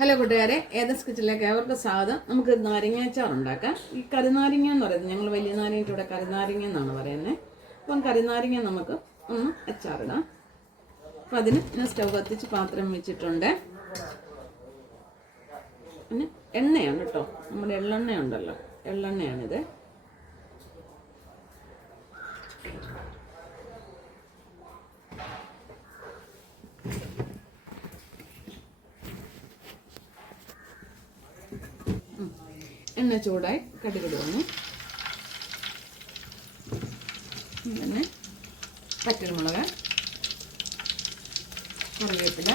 Hello കൂട്ടുകാരെ, ഏതസ് കിച്ചണിലേക്ക് ഏവർക്കും സ്വാഗതം. നമുക്ക് നാരങ്ങാച്ചാർ ഉണ്ടാക്കാം. ഈ കരുനാരങ്ങ എന്ന് പറയുന്നത് ഞങ്ങൾ വലിയ നാരങ്ങയുടെ കൂടെ കരുനാരങ്ങ എന്നാണ് പറയുന്നത്. അപ്പം കരുനാരങ്ങ നമുക്ക് ഒന്ന് അച്ചാറിടാം. അപ്പം അതിന് ഞാൻ സ്റ്റൗ കത്തിച്ച് പാത്രം വെച്ചിട്ടുണ്ട്. പിന്നെ എണ്ണയാണ് കേട്ടോ, നമ്മുടെ എള്ളെണ്ണ ഉണ്ടല്ലോ, എള്ളെണ്ണയാണിത്. എണ്ണ ചൂടായി കടുകിടുവാണ്. പിന്നെ പച്ചമുളക്, കറിവേപ്പില,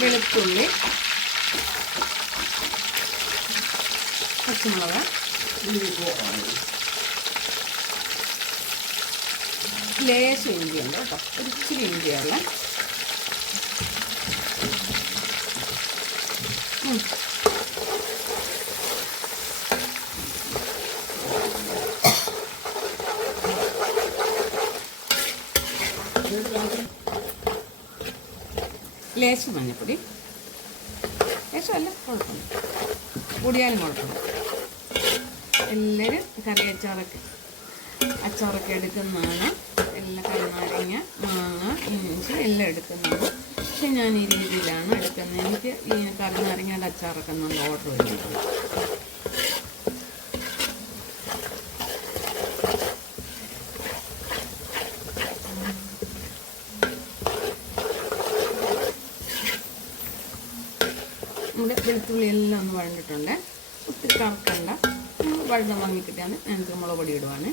വെളുത്തുള്ളി, പച്ചമുളക്, ലേശം ഇഞ്ചിയുണ്ട് കേട്ടോ, ഒരു ഇച്ചിരി ഇഞ്ചിയല്ല. ലേശം മഞ്ഞപ്പൊടി, ലേശമല്ല, കുഴപ്പമില്ല, പൊടിയാലും കുഴപ്പമില്ല. എല്ലാവരും കറി അച്ചാറൊക്കെ എടുക്കുന്നതാണ്. എല്ലാം കരുനാരങ്ങ, മാങ്ങ, ഇഞ്ചി എല്ലാം എടുക്കുന്നതാണ്. പക്ഷെ ഞാൻ ഈ രീതിയിലാണ് എടുക്കുന്നത്. എനിക്ക് ഈ കരുനാരങ്ങയുടെ അച്ചാറൊക്കെ നല്ല ഓർഡർ വരുന്നുണ്ട്. നമ്മുടെ വെളുത്തുള്ളി എല്ലാം ഒന്ന് വഴണ്ടിട്ടുണ്ട്. ഒത്തിരി കറക്കണ്ട, വഴുത വാങ്ങിക്കിട്ടാണ് ഞാൻ മുളക് പൊടി ഇടുവാണ്.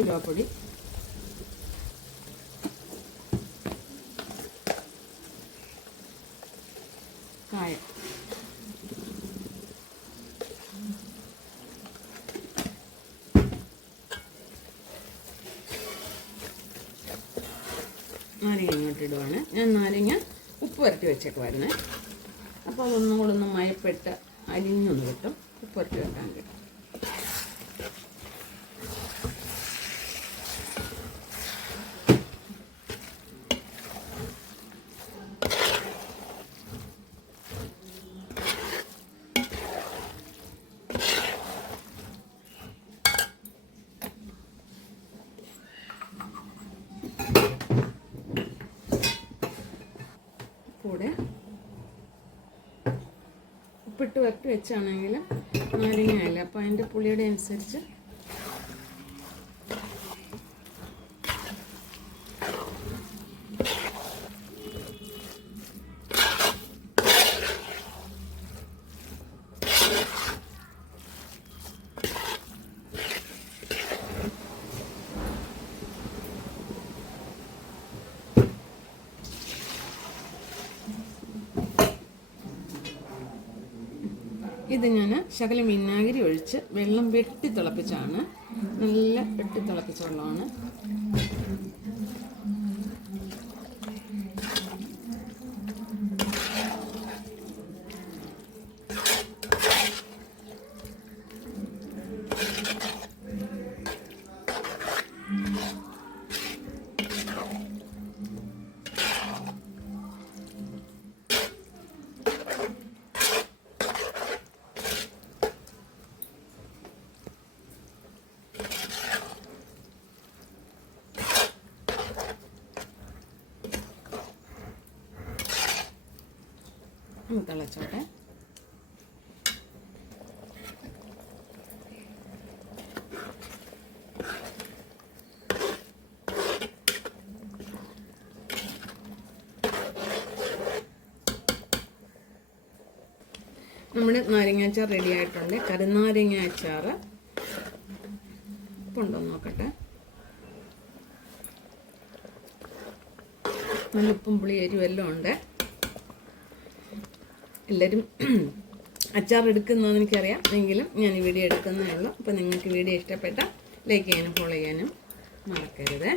ഉലുവപ്പൊടി, കായം, നാരങ്ങ ഇങ്ങോട്ട് ഇടുവാണ്. ഞാൻ നാരങ്ങ ഉപ്പ് പുരട്ടി വെച്ചേക്കുമായിരുന്നേ. അപ്പോൾ അതൊന്നും കൂടെ ഒന്ന് മയപ്പെട്ട് അരിഞ്ഞൊന്ന് കിട്ടും. ഉപ്പ് പുരട്ടി വെക്കാൻ കിട്ടും. കൂടെ ഉപ്പിട്ട് വരട്ടി വെച്ചാണെങ്കിൽ നാരങ്ങയല്ല, അപ്പോൾ അതിൻ്റെ പുളിയുടെ അനുസരിച്ച് ഇത് ഞാൻ ശകലം വിനാഗിരി ഒഴിച്ച് വെള്ളം വെട്ടി തിളപ്പിച്ചാണ്. നല്ല വെട്ടി തിളപ്പിച്ച വെള്ളമാണ്. തിളച്ചോട്ടെ. നമ്മുടെ നാരങ്ങ അച്ചാർ റെഡി ആയിട്ടുണ്ട്. കരുനാരങ്ങ അച്ചാർ കൊണ്ടുവന്ന് നോക്കട്ടെ. നല്ല ഉപ്പും പുളി എരിവും എല്ലാം ഉണ്ട്. എല്ലാവരും അച്ചാർ എടുക്കുന്നതെന്ന് എനിക്കറിയാം, എങ്കിലും ഞാൻ ഈ വീഡിയോ എടുക്കുന്നതേ ഉള്ളൂ. അപ്പോൾ നിങ്ങൾക്ക് വീഡിയോ ഇഷ്ടപ്പെട്ടാൽ ലൈക്ക് ചെയ്യാനും ഫോളോ ചെയ്യാനും മറക്കരുത്.